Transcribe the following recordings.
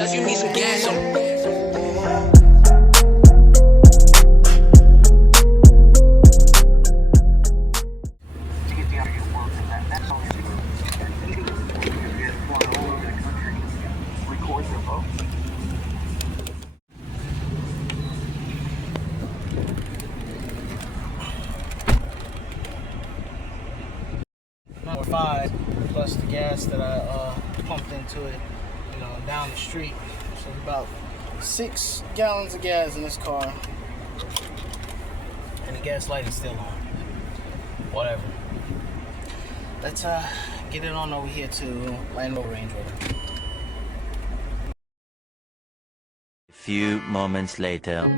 Sabotage, you need some gas on. Number 5 plus the gas that I pumped into it, down the street. So about 6 gallons of gas in this car, and the gas light is still on. Whatever. Let's get it on over here to Range Rover. A few moments later.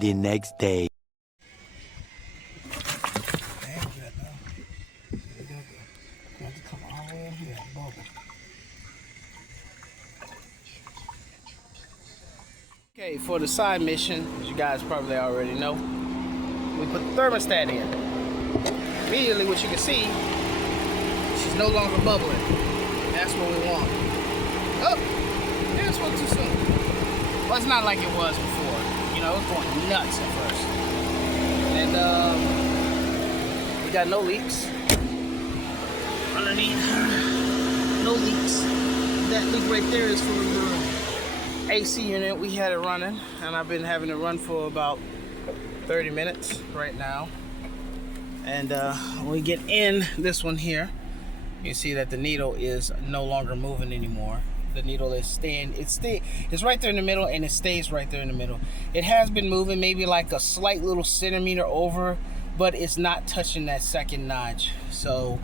The next day. Okay, for the side mission, as you guys probably already know, we put the thermostat in. Immediately, what you can see, she's no longer bubbling. That's what we want. Oh, yeah, it spoke too soon. Well, it's not like it was before. It was going nuts at first. And we got no leaks underneath. No leaks. That leak right there is for the AC unit. We had it running, and I've been having it run for about 30 minutes right now. And when we get in this one here, you see that the needle is no longer moving anymore. The needle is staying, it's right there in the middle, and it stays right there in the middle. It has been moving maybe like a slight little centimeter over, but it's not touching that second notch. So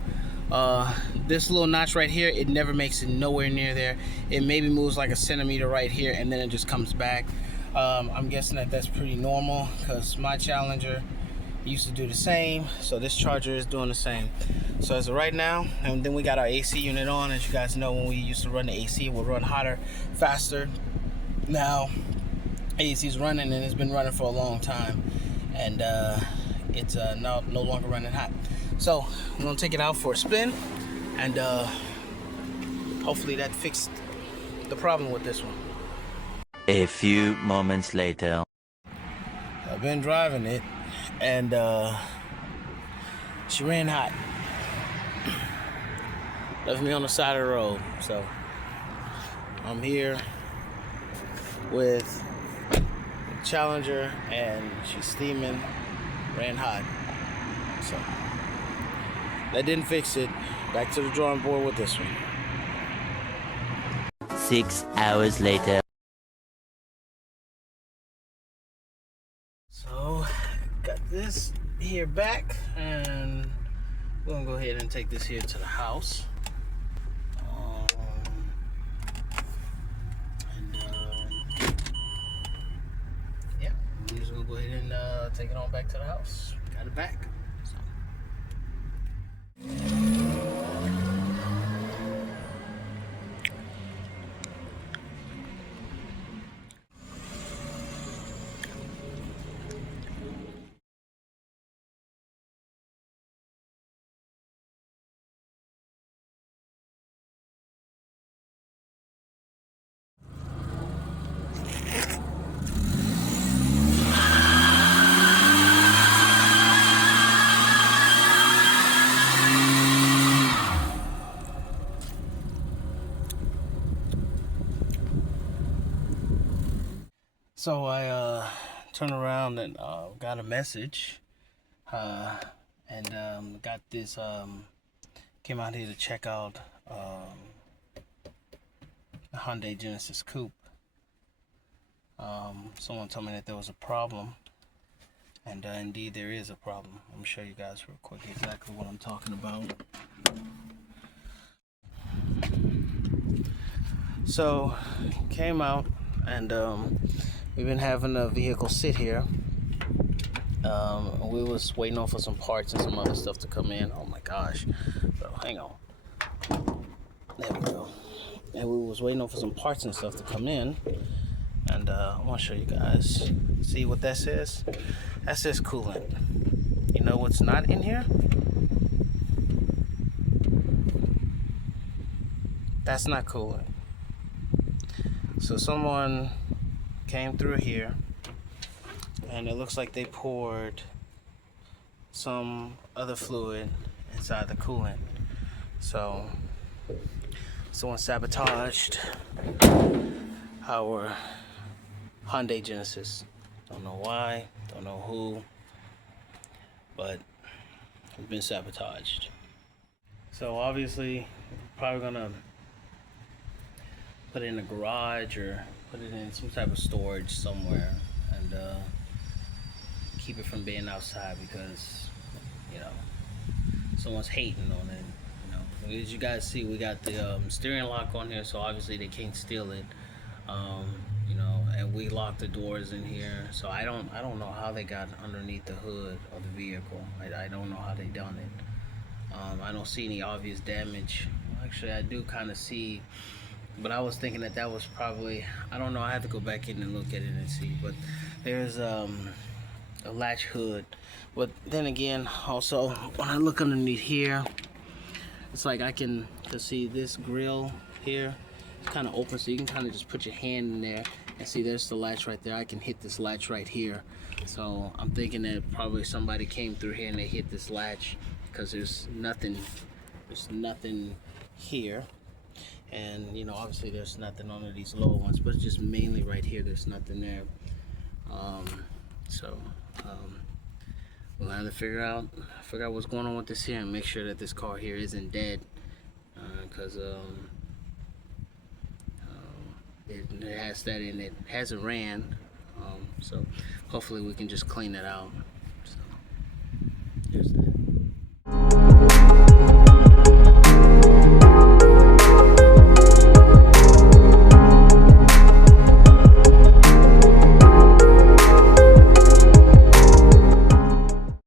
this little notch right here, it never makes it nowhere near there. It maybe moves like a centimeter right here, and then it just comes back. I'm guessing that that's pretty normal, because my Challenger used to do the same, so this Charger is doing the same. So as of right now, and then we got our AC unit on. As you guys know, when we used to run the AC, it would run hotter, faster. Now AC is running, and it's been running for a long time, and it's no longer running hot. So we're gonna take it out for a spin, and hopefully that fixed the problem with this one. A few moments later. I've been driving it, and she ran hot. Left me on the side of the road. So I'm here with Challenger, and she's steaming, ran hot. So that didn't fix it. Back to the drawing board with this one. 6 hours later. So got this here back, and we're gonna go ahead and take this here to the house. Yeah, we're just gonna go ahead and take it on back to the house. Got it back. So I turned around and got a message, and got this. Came out here to check out the Hyundai Genesis coupe. Someone told me that there was a problem, and indeed there is a problem. I'm gonna show you guys real quick exactly what I'm talking about. So came out, and we've been having a vehicle sit here. We was waiting on for some parts and some other stuff to come in. Oh my gosh. So hang on. There we go. And we was waiting on for some parts and stuff to come in. And I want to show you guys. See what that says? That says coolant. You know what's not in here? That's not coolant. So someone came through here, and it looks like they poured some other fluid inside the coolant. So someone sabotaged our Hyundai Genesis. Don't know why, don't know who, but it's been sabotaged. So obviously, probably gonna put it in a garage or put it in some type of storage somewhere, and keep it from being outside, because you know someone's hating on it. You know, as you guys see, we got the steering lock on here, so obviously they can't steal it. You know, and we locked the doors in here, so I don't know how they got underneath the hood of the vehicle. I don't know how they done it. I don't see any obvious damage. Actually, I do kind of see, but I was thinking that that was probably, I don't know, I have to go back in and look at it and see, but there's a latch hood. But then again, also when I look underneath here, it's like I can see this grill here. It's kind of open, so you can kind of just put your hand in there and see there's the latch right there. I can hit this latch right here. So I'm thinking that probably somebody came through here and they hit this latch, because there's nothing here. And you know, obviously there's nothing under these lower ones, but it's just mainly right here, there's nothing there. We'll have to figure out what's going on with this here, and make sure that this car here isn't dead, because it has that in it, hasn't ran, so hopefully we can just clean it out. So there's that.